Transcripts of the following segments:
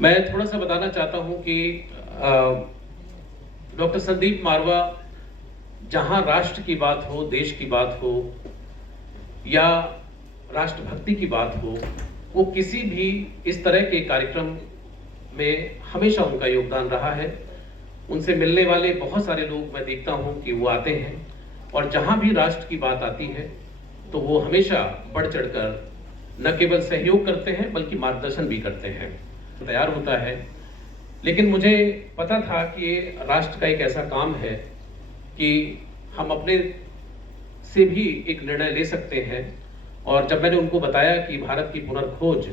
मैं थोड़ा सा बताना चाहता हूं कि डॉक्टर संदीप मारवा जहां राष्ट्र की बात हो, देश की बात हो या राष्ट्रभक्ति की बात हो, वो किसी भी इस तरह के कार्यक्रम में हमेशा उनका योगदान रहा है। उनसे मिलने वाले बहुत सारे लोग मैं देखता हूं कि वो आते हैं और जहां भी राष्ट्र की बात आती है तो वो हमेशा बढ़ चढ़कर न केवल सहयोग करते हैं बल्कि मार्गदर्शन भी करते हैं, तैयार होता है। लेकिन मुझे पता था कि ये राष्ट्र का एक ऐसा काम है कि हम अपने से भी एक निर्णय ले सकते हैं। और जब मैंने उनको बताया कि भारत की पुनर्खोज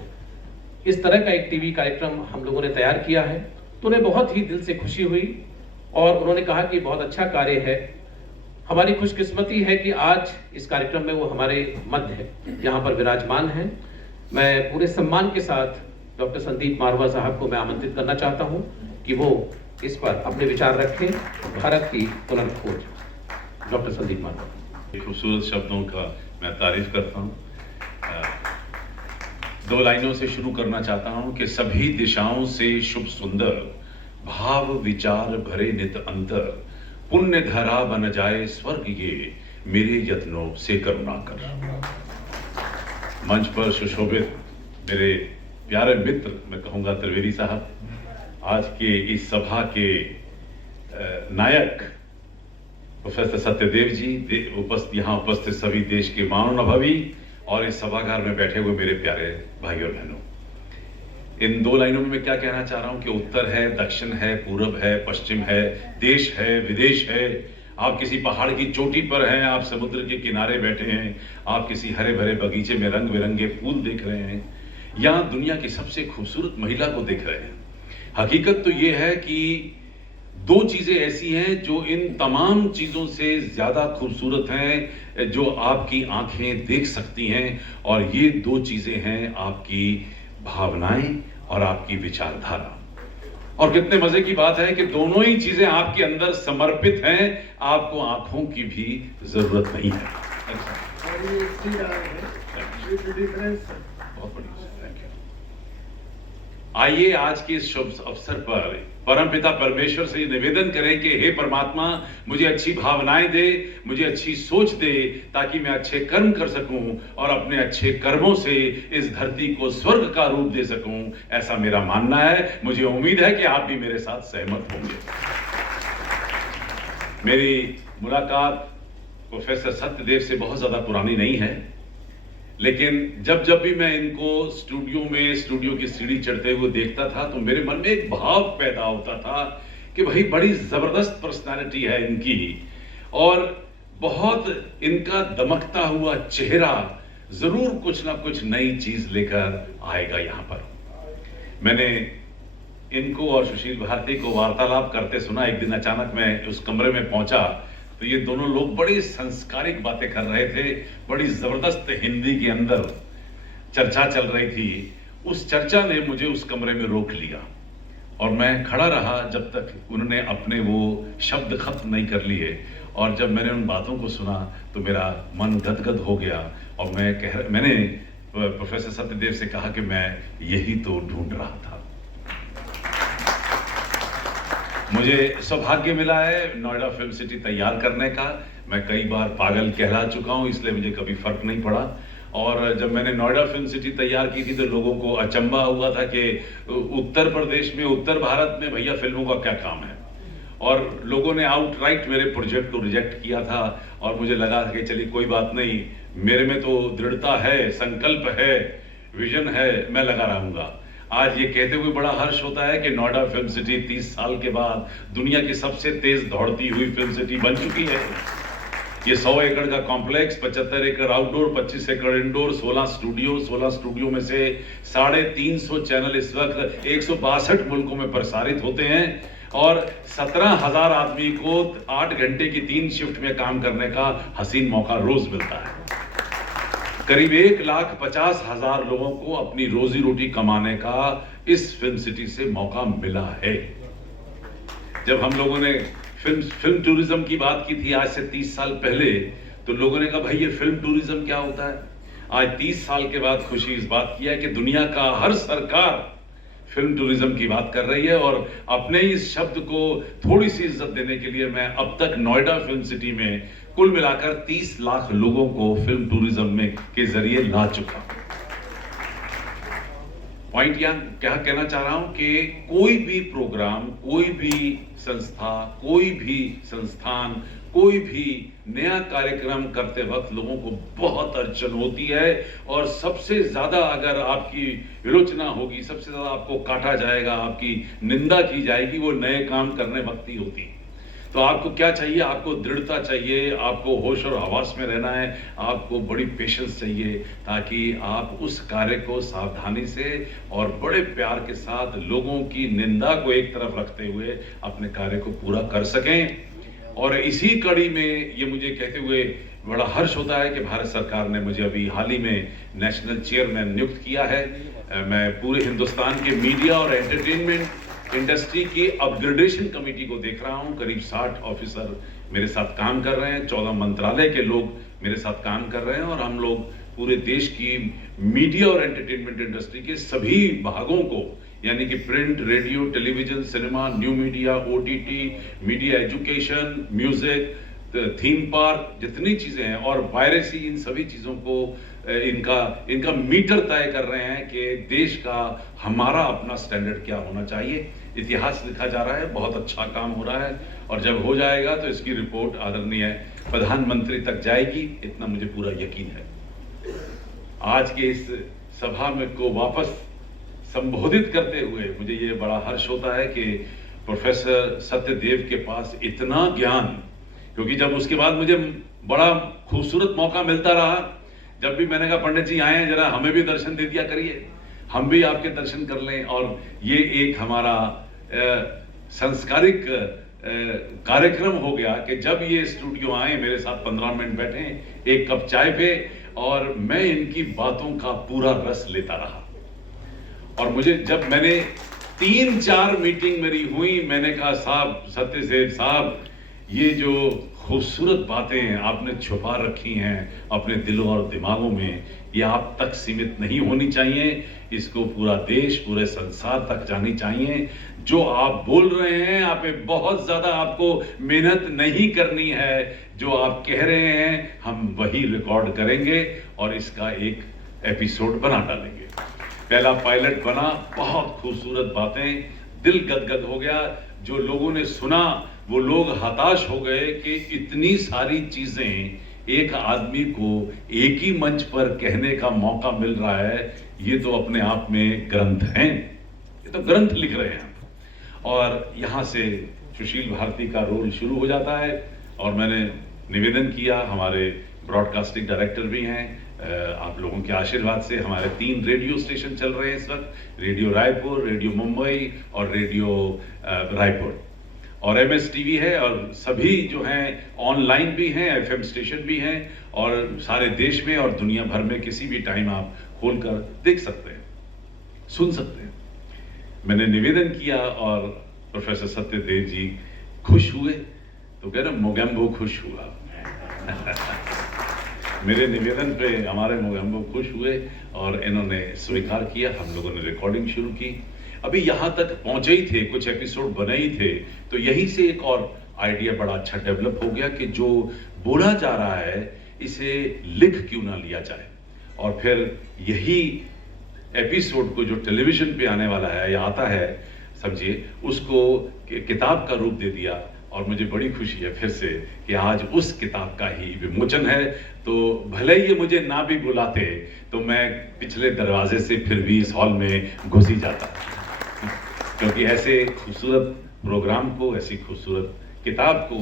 इस तरह का एक टीवी कार्यक्रम हम लोगों ने तैयार किया है, तो उन्हें बहुत ही दिल से खुशी हुई और उन्होंने कहा कि बहुत अच्छा कार्य है। हमारी खुशकिस्मती है कि आज इस कार्यक्रम में वो हमारे मध्य यहाँ पर विराजमान हैं। मैं पूरे सम्मान के साथ डॉक्टर संदीप मारवा साहब को मैं आमंत्रित करना चाहता हूँ कि वो इस पर अपने विचार रखें, भारत की पुनर्खोज। डॉक्टर संदीप मारवा। खूबसूरत शब्दों का मैं तारीफ करता हूँ। दो लाइनों से शुरू करना चाहता हूँ कि सभी दिशाओं से शुभ सुंदर, भाव विचार भरे नित अंतर, पुण्य धरा बन जाए स्वर्ग ये, मेरे यत्नों से करुणा कर। मंच पर सुशोभित मेरे प्यारे मित्र, मैं कहूँगा त्रिवेदी साहब, आज के इस सभा के नायक प्रोफेसर सत्यदेव जी, यहाँ उपस्थित सभी देश के महानुभावी और इस सभागार में बैठे हुए मेरे प्यारे भाई और बहनों, इन दो लाइनों में मैं क्या कहना चाह रहा हूं कि उत्तर है, दक्षिण है, पूरब है, पश्चिम है, देश है, विदेश है। आप किसी पहाड़ की चोटी पर हैं, आप समुद्र के किनारे बैठे हैं, आप किसी हरे भरे बगीचे में रंग बिरंगे फूल देख रहे हैं या दुनिया की सबसे खूबसूरत महिला को देख रहे हैं। हकीकत तो ये है कि दो चीजें ऐसी हैं जो इन तमाम चीजों से ज्यादा खूबसूरत हैं, जो आपकी आंखें देख सकती हैं, और ये दो चीजें हैं आपकी भावनाएं और आपकी विचारधारा। और कितने मजे की बात है कि दोनों ही चीजें आपके अंदर समर्पित हैं, आपको आंखों की भी जरूरत नहीं है। बहुत बढ़िया, थैंक यू। आइए आज के इस शुभ अवसर पर परमपिता परमेश्वर से निवेदन करें कि हे परमात्मा, मुझे अच्छी भावनाएं दे, मुझे अच्छी सोच दे, ताकि मैं अच्छे कर्म कर सकूं और अपने अच्छे कर्मों से इस धरती को स्वर्ग का रूप दे सकूं। ऐसा मेरा मानना है। मुझे उम्मीद है कि आप भी मेरे साथ सहमत होंगे। मेरी मुलाकात प्रोफेसर सत्यदेव से बहुत ज्यादा पुरानी नहीं है, लेकिन जब भी मैं इनको स्टूडियो की सीढ़ी चढ़ते हुए देखता था तो मेरे मन में एक भाव पैदा होता था कि भाई बड़ी जबरदस्त पर्सनालिटी है इनकी, और बहुत इनका दमकता हुआ चेहरा जरूर कुछ ना कुछ नई चीज लेकर आएगा यहाँ पर। मैंने इनको और सुशील भारती को वार्तालाप करते सुना। एक दिन अचानक मैं उस कमरे में पहुंचा तो ये दोनों लोग बड़ी संस्कारिक बातें कर रहे थे, बड़ी जबरदस्त हिंदी के अंदर चर्चा चल रही थी। उस चर्चा ने मुझे उस कमरे में रोक लिया और मैं खड़ा रहा जब तक उन्होंने अपने वो शब्द खत्म नहीं कर लिए। और जब मैंने उन बातों को सुना तो मेरा मन गदगद हो गया और मैंने प्रोफेसर सत्यदेव से कहा कि मैं यही तो ढूंढ रहा था। मुझे सौभाग्य मिला है नोएडा फिल्म सिटी तैयार करने का। मैं कई बार पागल कहला चुका हूं, इसलिए मुझे कभी फर्क नहीं पड़ा। और जब मैंने नोएडा फिल्म सिटी तैयार की थी तो लोगों को अचंभा हुआ था कि उत्तर प्रदेश में, उत्तर भारत में भैया फिल्मों का क्या काम है। और लोगों ने आउटराइट मेरे प्रोजेक्ट को रिजेक्ट किया था और मुझे लगा कि चलिए कोई बात नहीं, मेरे में तो दृढ़ता है, संकल्प है, विजन है, मैं लगा रहूंगा। आज ये कहते हुए बड़ा हर्ष होता है कि नोएडा फिल्म सिटी 30 साल के बाद दुनिया की सबसे तेज दौड़ती हुई फिल्म सिटी बन चुकी है। ये 100 एकड़ का कॉम्प्लेक्स, 75 एकड़ आउटडोर, 25 एकड़ इंडोर, 16 स्टूडियो में से 350 चैनल इस वक्त 162 मुल्कों में प्रसारित होते हैं और 17,000 आदमी को 8 घंटे की 3 शिफ्ट में काम करने का हसीन मौका रोज मिलता है। करीब 1,50,000 लोगों को अपनी रोजी रोटी कमाने का इस फिल्म सिटी से मौका मिला है। जब हम लोगों ने फिल्म टूरिज्म की बात की थी आज से 30 साल पहले, तो लोगों ने कहा भाई ये फिल्म टूरिज्म क्या होता है। आज 30 साल के बाद खुशी इस बात की है कि दुनिया का हर सरकार फिल्म टूरिज्म की बात कर रही है, और अपने इस शब्द को थोड़ी सी इज्जत देने के लिए मैं अब तक नोएडा फिल्म सिटी में कुल मिलाकर 30 लाख लोगों को फिल्म टूरिज्म में के जरिए ला चुका हूं। पॉइंट यहां क्या कहना चाह रहा हूं कि कोई भी प्रोग्राम, कोई भी संस्था, कोई भी संस्थान, कोई भी नया कार्यक्रम करते वक्त लोगों को बहुत अड़चन होती है, और सबसे ज्यादा अगर आपकी विरोचना होगी, सबसे ज्यादा आपको काटा जाएगा, आपकी निंदा की जाएगी, वो नए काम करने वक्त ही होती है। तो आपको क्या चाहिए? आपको दृढ़ता चाहिए, आपको होश और हवास में रहना है, आपको बड़ी पेशेंस चाहिए, ताकि आप उस कार्य को सावधानी से और बड़े प्यार के साथ लोगों की निंदा को एक तरफ रखते हुए अपने कार्य को पूरा कर सकें। और इसी कड़ी में ये मुझे कहते हुए बड़ा हर्ष होता है कि भारत सरकार ने मुझे अभी हाल ही में नेशनल चेयरमैन नियुक्त किया है। मैं पूरे हिंदुस्तान के मीडिया और एंटरटेनमेंट इंडस्ट्री की अपग्रेडेशन कमेटी को देख रहा हूं। करीब 60 ऑफिसर मेरे साथ काम कर रहे हैं, 14 मंत्रालय के लोग मेरे साथ काम कर रहे हैं, और हम लोग पूरे देश की मीडिया और एंटरटेनमेंट इंडस्ट्री के सभी भागों को, यानी कि print, radio, television, cinema, new media, OTT, media education, music, theme park, जितनी चीजें हैं, और वायरसी, इन सभी चीजों को इनका मीटर तय कर रहे हैं कि देश का हमारा अपना स्टैंडर्ड क्या होना चाहिए। इतिहास लिखा जा रहा है, बहुत अच्छा काम हो रहा है, और जब हो जाएगा तो इसकी रिपोर्ट आदरणीय प्रधानमंत्री तक जाएगी, इतना मुझे पूरा यकीन है। आज के इस सभा में को वापस संबोधित करते हुए मुझे ये बड़ा हर्ष होता है कि प्रोफेसर सत्यदेव के पास इतना ज्ञान, क्योंकि जब उसके बाद मुझे बड़ा खूबसूरत मौका मिलता रहा, जब भी मैंने कहा पंडित जी आए हैं, जरा हमें भी दर्शन दे दिया करिए, हम भी आपके दर्शन कर लें, और ये एक हमारा संस्कारिक कार्यक्रम हो गया कि जब ये स्टूडियो आए, मेरे साथ 15 मिनट बैठे एक कप चाय पे, और मैं इनकी बातों का पूरा रस लेता रहा। और मुझे जब मैंने 3-4 मीटिंग मेरी हुई, मैंने कहा साहब, सत्यदेव साहब, ये जो खूबसूरत बातें आपने छुपा रखी हैं अपने दिलों और दिमागों में, ये आप तक सीमित नहीं होनी चाहिए, इसको पूरा देश, पूरे संसार तक जानी चाहिए। जो आप बोल रहे हैं, आप में बहुत ज्यादा आपको मेहनत नहीं करनी है, जो आप कह रहे हैं हम वही रिकॉर्ड करेंगे और इसका एक एपिसोड बना डालेंगे। पहला पायलट बना, बहुत खूबसूरत बातें, दिल गदगद हो गया। जो लोगों ने सुना वो लोग हताश हो गए कि इतनी सारी चीजें एक आदमी को एक ही मंच पर कहने का मौका मिल रहा है, ये तो अपने आप में ग्रंथ हैं, ये तो ग्रंथ लिख रहे हैं। और यहाँ से सुशील भारती का रोल शुरू हो जाता है, और मैंने निवेदन किया, हमारे ब्रॉडकास्टिंग डायरेक्टर भी हैं, आप लोगों के आशीर्वाद से हमारे 3 रेडियो स्टेशन चल रहे हैं इस वक्त, रेडियो रायपुर, रेडियो मुंबई और रेडियो रायपुर, और MS टीवी है, और सभी जो हैं ऑनलाइन भी हैं, FM स्टेशन भी हैं, और सारे देश में और दुनिया भर में किसी भी टाइम आप खोलकर देख सकते हैं, सुन सकते हैं। मैंने निवेदन किया और प्रोफेसर सत्यदेव जी खुश हुए, तो कह रहे मोगेम्बो खुश हुआ। मेरे निवेदन पे हमारे मोगेम्बो खुश हुए और इन्होंने स्वीकार किया। हम लोगों ने रिकॉर्डिंग शुरू की, अभी यहाँ तक पहुंचे ही थे, कुछ एपिसोड बने ही थे, तो यहीं से एक और आइडिया बड़ा अच्छा डेवलप हो गया कि जो बोला जा रहा है इसे लिख क्यों ना लिया जाए, और फिर यही एपिसोड को जो टेलीविजन पे आने वाला है या आता है, समझिए, उसको किताब का रूप दे दिया। और मुझे बड़ी खुशी है फिर से कि आज उस किताब का ही विमोचन है। तो भले ही ये मुझे ना भी बुलाते तो मैं पिछले दरवाजे से फिर भी इस हॉल में घुस ही जाता, क्योंकि ऐसे खूबसूरत प्रोग्राम को, ऐसी खूबसूरत किताब को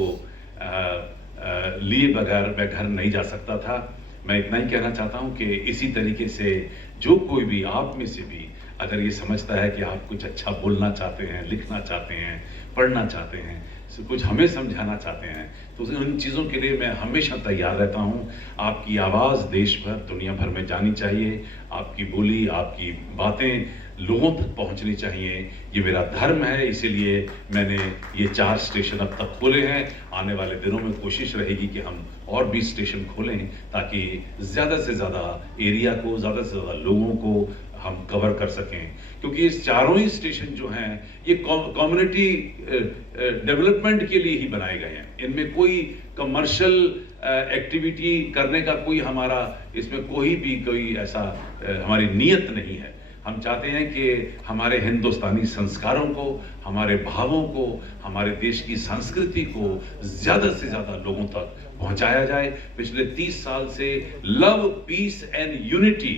लिए बगैर मैं घर नहीं जा सकता था। मैं इतना ही कहना चाहता हूँ कि इसी तरीके से जो कोई भी आप में से भी अगर ये समझता है कि आप कुछ अच्छा बोलना चाहते हैं, लिखना चाहते हैं, पढ़ना चाहते हैं, कुछ हमें समझाना चाहते हैं, तो उन चीज़ों के लिए मैं हमेशा तैयार रहता हूँ। आपकी आवाज़ देश भर, दुनिया भर में जानी चाहिए, आपकी बोली, आपकी बातें लोगों तक पहुँचनी चाहिए, ये मेरा धर्म है। इसीलिए मैंने ये 4 स्टेशन अब तक खोले हैं। आने वाले दिनों में कोशिश रहेगी कि हम और भी स्टेशन खोलें, ताकि ज़्यादा से ज़्यादा एरिया को, ज़्यादा से ज़्यादा लोगों को हम कवर कर सकें, क्योंकि इस चारों ही स्टेशन जो हैं ये कम्युनिटी डेवलपमेंट के लिए ही बनाए गए हैं। इनमें कोई कमर्शियल एक्टिविटी करने का कोई हमारा इसमें कोई ऐसा हमारी नीयत नहीं है। हम चाहते हैं कि हमारे हिंदुस्तानी संस्कारों को, हमारे भावों को, हमारे देश की संस्कृति को ज़्यादा से ज़्यादा लोगों तक पहुंचाया जाए। पिछले 30 साल से love, peace and unity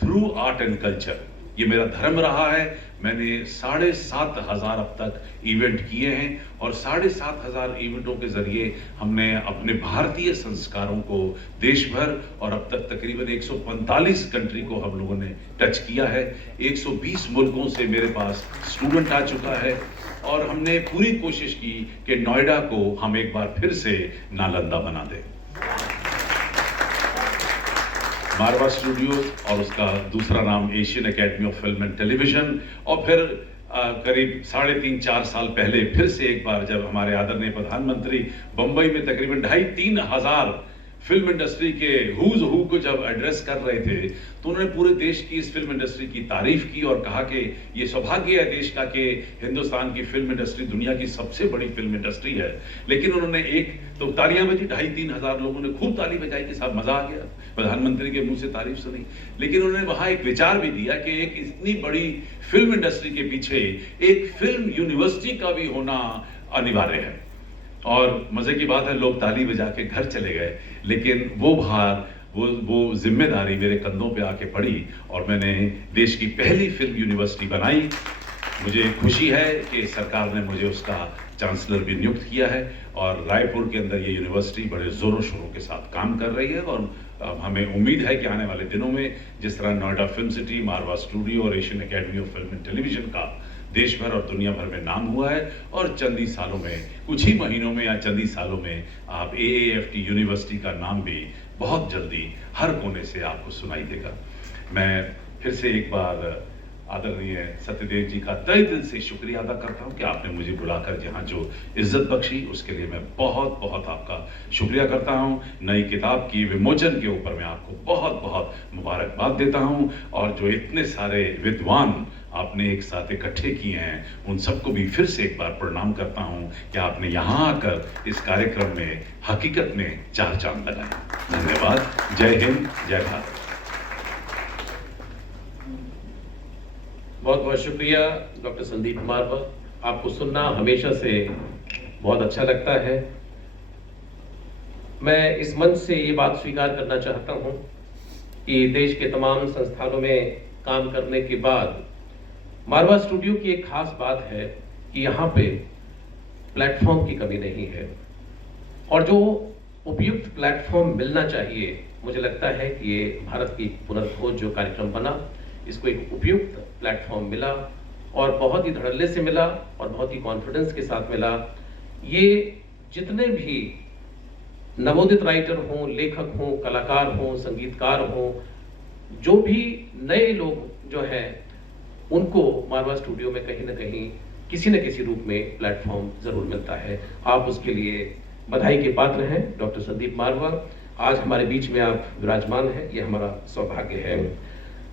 through art and culture, ये मेरा धर्म रहा है। मैंने 7,500 अब तक इवेंट किए हैं और 7,500 इवेंटों के जरिए हमने अपने भारतीय संस्कारों को देश भर और अब तक तकरीबन 145 कंट्री को हम लोगों ने टच किया है। 120 मुल्कों से मेरे पास स्टूडेंट आ चुका है और हमने पूरी कोशिश की कि नोएडा को हम एक बार फिर से नालंदा बना दें। मारवा स्टूडियो और उसका दूसरा नाम Asian academy of film and television, और फिर करीब 3.5-4 साल पहले फिर से एक बार जब हमारे आदरणीय प्रधानमंत्री बंबई में तकरीबन 2,500-3 हजार फिल्म इंडस्ट्री के हुज हू को जब एड्रेस कर रहे थे, तो उन्होंने पूरे देश की इस फिल्म इंडस्ट्री की तारीफ की और कहा कि ये सौभाग्य है देश का कि हिंदुस्तान की फिल्म इंडस्ट्री दुनिया की सबसे बड़ी फिल्म इंडस्ट्री है। लेकिन उन्होंने एक तो तालियां बजी, 2,500-3 हजार लोगों ने खूब ताली बजाई कि साहब मजा आ गया, प्रधानमंत्री के मुंह से तारीफ सुनी। लेकिन उन्होंने वहां एक विचार भी दिया कि एक इतनी बड़ी फिल्म इंडस्ट्री के पीछे एक फिल्म यूनिवर्सिटी का भी होना अनिवार्य है। और मजे की बात है, लोग ताली बजा के घर चले गए, लेकिन वो भार, वो जिम्मेदारी मेरे कंधों पे आके पड़ी और मैंने देश की पहली फिल्म यूनिवर्सिटी बनाई। मुझे खुशी है कि सरकार ने मुझे उसका चांसलर भी नियुक्त किया है और रायपुर के अंदर ये यूनिवर्सिटी बड़े जोरों शोरों के साथ काम कर रही है। और हमें उम्मीद है कि आने वाले दिनों में जिस तरह नोएडा फिल्म सिटी, मारवा स्टूडियो और Asian academy of film and television का देश भर और दुनिया भर में नाम हुआ है, और चंद ही सालों में, कुछ ही महीनों में या चंद ही सालों में आप AAFT यूनिवर्सिटी का नाम भी बहुत जल्दी हर कोने से आपको सुनाई देगा। मैं फिर से एक बार आदरणीय सत्यदेव जी का तहे दिल से शुक्रिया अदा करता हूं कि आपने मुझे बुलाकर यहाँ जो इज्जत बख्शी, उसके लिए मैं बहुत बहुत आपका शुक्रिया करता हूं। नई किताब की विमोचन के ऊपर मैं आपको बहुत बहुत मुबारकबाद देता हूं, और जो इतने सारे विद्वान आपने एक साथ इकट्ठे किए हैं उन सबको भी फिर से एक बार प्रणाम करता हूं कि आपने यहाँ आकर इस कार्यक्रम में हकीकत में 4 चांद लगाए। धन्यवाद। जय हिंद, जय भारत। बहुत बहुत शुक्रिया डॉक्टर संदीप मारवा। आपको सुनना हमेशा से बहुत अच्छा लगता है। मैं इस मंच से ये बात स्वीकार करना चाहता हूँ कि देश के तमाम संस्थानों में काम करने के बाद मारवा स्टूडियो की एक खास बात है कि यहाँ पे प्लेटफॉर्म की कमी नहीं है, और जो उपयुक्त प्लेटफॉर्म मिलना चाहिए, मुझे लगता है कि ये भारत की पुनर्खोज जो कार्यक्रम बना, इसको एक उपयुक्त प्लेटफॉर्म मिला और बहुत ही धड़ल्ले से मिला और बहुत ही कॉन्फिडेंस के साथ मिला। ये जितने भी नवोदित राइटर हों, लेखक हों, कलाकार हों, संगीतकार हों, जो भी नए लोग जो हैं, उनको मारवा स्टूडियो में कहीं ना कहीं किसी न किसी रूप में प्लेटफॉर्म जरूर मिलता है। आप उसके लिए बधाई के पात्र हैं। डॉक्टर संदीप मारवा, आज हमारे बीच में आप विराजमान हैं, ये हमारा सौभाग्य है।